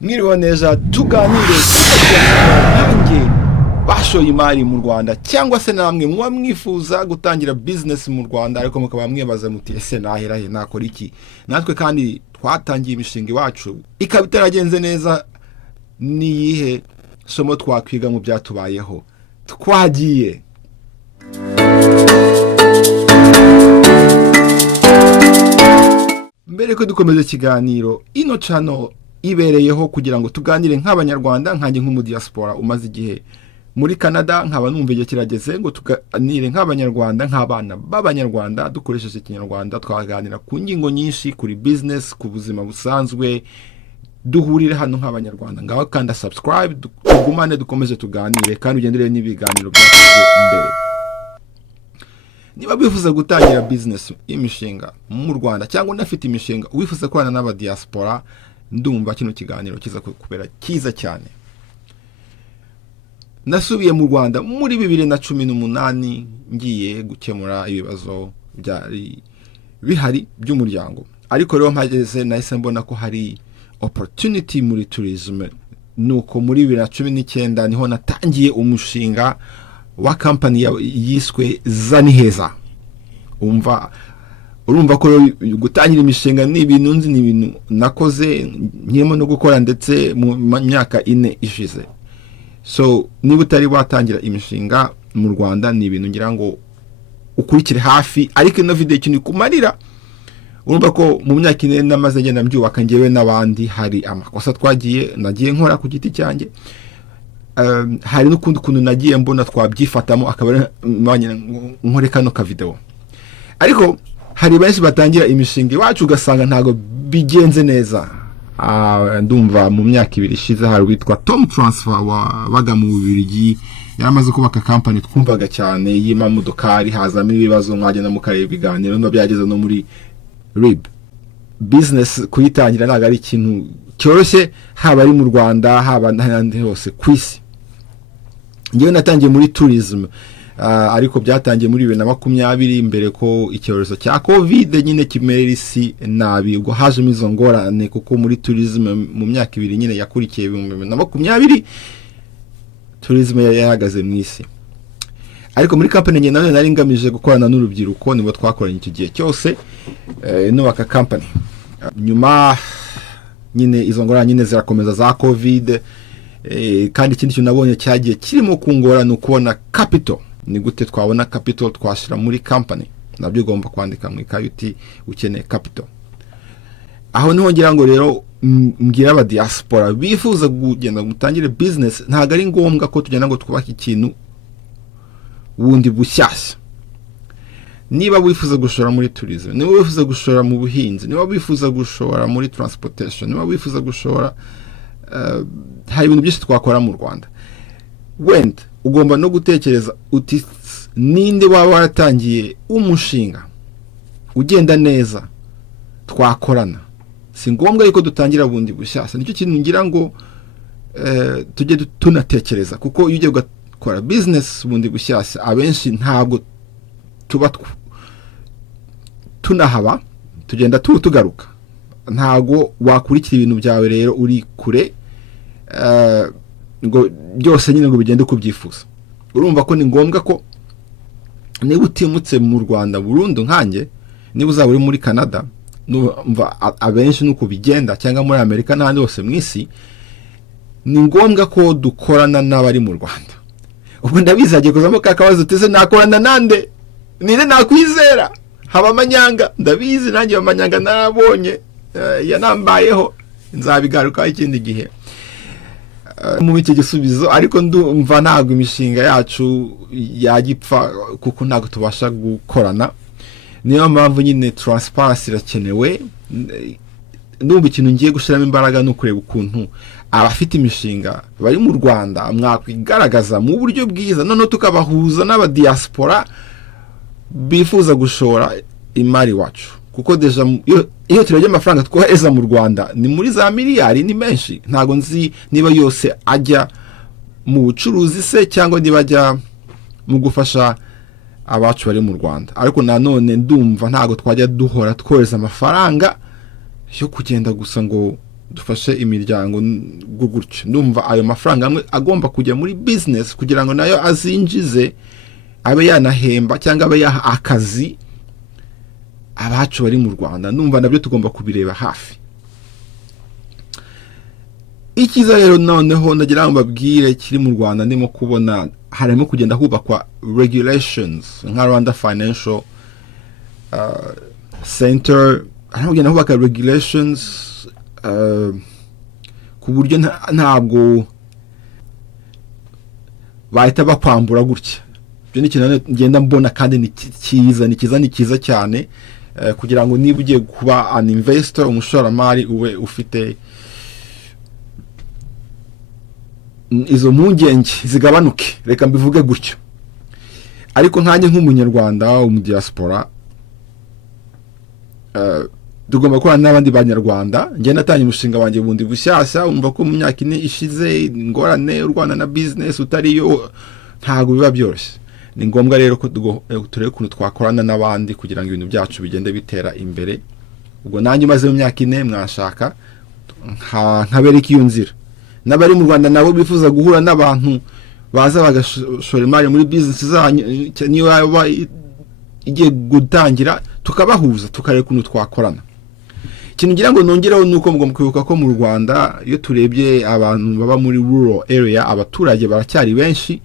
Mwiriwe neza tuganire nanjye bashoye imari mu Rwanda cyangwa se namwe muba mwifuza gutangira business mu Rwanda ariko mukaba mwibaza muti ese nahera he nakora iki. Natwe kandi twatangiye imishinga iwacu ikaba itaragenze neza, niyihe somo twakwiga mu byatubayeho. Twagiye mbere ko dukomeza ikiganiro, ino channel ibereyeho kugira ngo tuganire nk'abanyarwanda, nkanjye nk'umu Diaspora umaze igihe muri Canada, nkaba numva igihe kirageze ngo tuganire nk'abanyarwanda, nk'abana b'abanyarwanda dukoresheje ikinyarwanda, twaganira ku ngingo nyinshi, kuri business, ku buzima busanzwe, duhurire hano nk'abanyarwanda. Ngaho kanda subscribe, tugumane dukomeze tuganire kandi ugendere n'ibiganiro byakoze imbere. Niba wifuza gutangira business imishinga mu Rwanda cyangwa unafite imishinga wifuza korana n'aba Diaspora, ndumva kino kiganiro kiza kubera kiza cyane. Nasubiye mu Rwanda muri 2018 ngiye gukemura ibibazo byari bihari by'umuryango, ariko rero mpageze nahise mbona ko hari opportunity muri tourism. Nuko muri 2019 niho natangiye umushinga wa company yiswe Zaniheza. Urumva ko gutangira imishinga ni ibintu nzi, ni ibintu nakoze nkimo no gukora ndetse mu myaka 4 ishize. So niba utari watangira imishinga mu Rwanda, ni ibintu ngira ngo ukurikire hafi, ariko ino video ikintu kumarira. Urumva ko mu myaka 4 namaze ngenda mbyubaka ngewe n'abandi, hari amakosa nagiye nkora ku giti cyanjye. Hari n'ukundi kuntu nagiye mbona twabyifatamo akaba nkore kano ka video. Ariko hari benshi batangira imishinga iwacu ugasanga ntago bigenze neza. Ndumva mu myaka 2 ishize hari witwa Tom Transfer wabaga mu Bubiligi, yaramaze kubaka company twumvaga cyane yima modokari, hazamo ibibazo mwagenda mu karere biganiro no byageze no muri Reba. Business kuyitangira ntago ari ikintu cyoroshye, haba ari mu Rwanda haba n'ahandi hose kwisi. Ngiye natangiye muri tourism, ariko byatangiye muri 2020 mbere ko icyorezo cya COVID nyine kimerera isi nabi, ubwo haje mizo ngorane kuko muri tourism mu myaka 2 nyine yakurikiye 2020 tourism yahagaze mu isi. Ariko muri company nyine nari ngamije gukorana n'urubyiruko, nibo twakoranye icyo gihe cyose nubaka company. Nyuma nyine izo ngorane nyine zirakomeza za COVID, kandi ikindi cyo nabonye cyagiye kirimo kungora no kubona capital. Nigute twabona capital twashira muri company, nabyo ugomba kwandika mu ikayuti ukeneye capital. Aho niho ngira ngo rero mbwira aba Diaspora bifuza kugenda gutangire business, ntago ari ngombwa ko tugenda ngo twubake ikintu wundi bushyashya. Niba wifuza gushora muri tourism, niba wifuza gushora mu buhinzi, niba wifuza gushora muri transportation, niba wifuza gushora hari ibintu byinshi twakora mu Rwanda. Wenda ugomba no gutekereza uti ninde waba waratangiye umushinga ugenda neza twakorana. Si ngombwa yuko dutangira bundi bushyashya. Nicyo kintu ngira ngo tujye tunatekereza, kuko iyo ugiye gukora business bundi bushyashya abenshi ntabwo tuba tunahaba, tugenda tugaruka. Ntago wakurikira ibintu byawe rero uri kure ngo byose nyine ngo bigende kubyifuza. Urumva ko ni ngombwa ko niba utimutse mu Rwanda burundu nkanjye, niba uzaba uri muri Canada, numva abenshi nuko bigenda, cyangwa muri Amerika n'ahandi hose mu isi, ni ngombwa ko dukorana n'abari mu Rwanda. Ubwo ndabizagiye kuzamo kakabazo tese nakorana nande, nire nakwizera. Haba amanyanga, ndabizi nanjye amanyanga narabonye, yanambayeho, nzabigaruka ikindi gihe mu iki gisubizo. Ariko ndumva ntago imishinga yacu yagipfa kuko ntago tubasha gukorana. Niyo mpamvu nyine transparency irakenewe. Ndumva ikintu ngiye gushiramo imbaraga no kureba ukuntu abafite imishinga bari mu Rwanda mwakwigaragaza mu buryo bwiza, none tukabahuza n'aba Diaspora bifuza gushora imari wacu. Kuko deja iyo turebye amafaranga twohereza mu Rwanda ni muri za miliyari, ni menshi. Ntago nzi niba yose ajya mu bucuruzi se cyangwa niba ajya mu gufasha abacu bari mu Rwanda. Ariko nanone ndumva ntago twajya duhora twohereza amafaranga yo kugenda gusa ngo dufashe imiryango gutyo. Ndumva ayo mafaranga amwe agomba kujya muri business kugira ngo nayo azinjize, abe yanahemba cyangwa abe yaha akazi abacu bari mu Rwanda. Ndumva nabyo tugomba kubireba hafi. Ikiza rero noneho ndagira ngo mbabwire kiri mu Rwanda, ndimo kubona harimo kugenda hubakwa regulations nka Rwanda Financial Center, harimo kugenda hubaka regulations ku buryo ntabwo bahita bakwambura gutya. Ibyo ni ikintu ngenda mbona kandi ni cyiza cyane, kugira ngo niba ugiye kuba an investor, umushoramari, ube ufite izo mpungenge zigabanuke, reka mbivuge gutyo. Ariko nkanjye nk'umunyarwanda mu Diaspora, tugomba gukorana n'abandi banyarwanda. Njye natangiye umushinga wanjye bundi bushyashya, umva ko mu myaka 4 ishize ingorane u Rwanda na business utariyo ntago biba byoroshye. Ni ngombwa rero ko turebe ukuntu twakorana n'abandi kugira ngo ibintu byacu bigende bitera imbere. Ubwo nanjye maze mu myaka 4 mwashaka nkabereka iyo nzira. N'abari mu Rwanda nabo bifuza guhura n'abantu baza bagashora imari muri business zanyu, niyo yaba igiye gutangira, tukabahuza tukareka ukuntu twakorana. Ikintu ngira ngo nongereho nuko mugomba kwibuka ko mu Rwanda iyo turebye abantu baba muri rural area, abaturage baracyari benshi,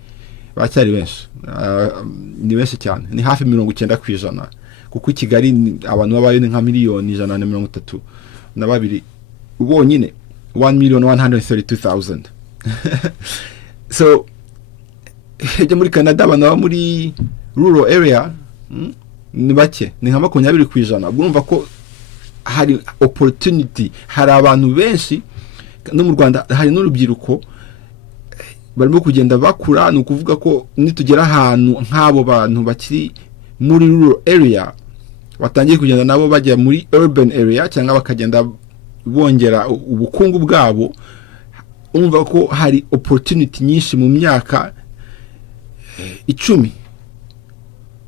ni benshi cyane, ni hafi 90%, kuko i Kigali abantu babaye nka miliyoni 132 bonyine, 1,132,000. So ejya muri Canada abantu baba muri rural area ni bake, ni nka 20%. Urumva ko hari opportunity, hari abantu benshi. No mu Rwanda hari n'urubyiruko barimo kugenda bakura. Ni ukuvuga ko nitugera ahantu nk'abo bantu bakiri muri rural area batangiye kugenda nabo bajya muri urban area, cyangwa bakagenda bongera ubukungu bwabo, umva ko hari opportunity nyinshi mu myaka 10.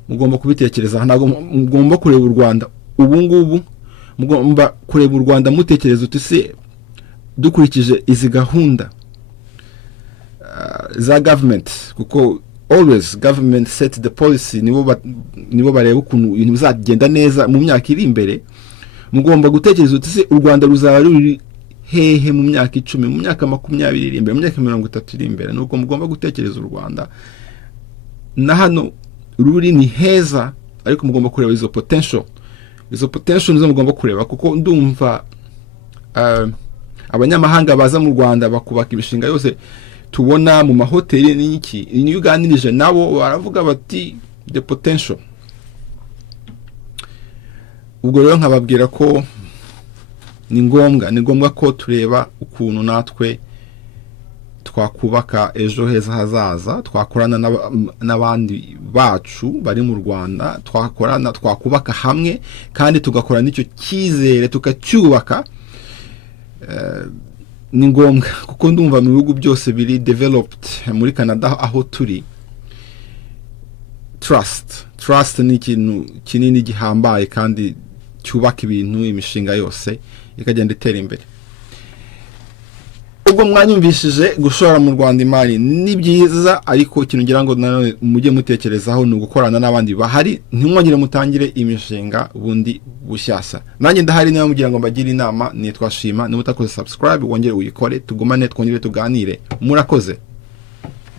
Mugomba kubitekereza. Ntabwo mugomba kureba u Rwanda ubu ngubu, mugomba kureba u Rwanda mutekereza uti se dukurikije izi gahunda za government, kuko always government set the policy, nibo bareba ukuntu ibintu bizagenda neza mu myaka iri imbere. Mugomba gutekereza uti se u Rwanda ruzaba ruri hehe mu myaka 10, mu myaka 20 iri imbere, mu myaka 30 iri imbere. Nuko mugomba gutekereza u Rwanda na hano ruri ni heza, ariko mugomba kureba izo potential nizo mugomba kureba, kuko ndumva abanyamahanga baza mu Rwanda bakubaka ibishinga yose tubona mu mahoteli n'iki, iyo uganirije nabo baravuga bati the potential. Ubwo rero nkababwira ko ni ngombwa ko tureba ukuntu natwe twakubaka ejo heza hazaza, twakorana n'abandi bacu bari mu Rwanda, twakubaka hamwe kandi tugakora n'icyo cyizere tukacyubaka. Ni ngombwa kuko ndumva mu bihugu byose biri developed, muri Canada aho turi, trust ni ikintu kinini gihambaye kandi cyubaka ibintu, imishinga yose ikagenda itera imbere. Ubwo mwanyumvishije gushora mu Rwanda imari ni byiza, ariko ikintu ngira ngo mujye mutekerezaho ni ugukorana n'abandi bahari, ntimwongere mutangire imishinga bundi bushyashya. Nanjye ndahari niba mugira ngo mbagire inama, nitwa Shima. Niba utakoze subscribe wongere uyikore, tugumane twongere tuganire. Murakoze.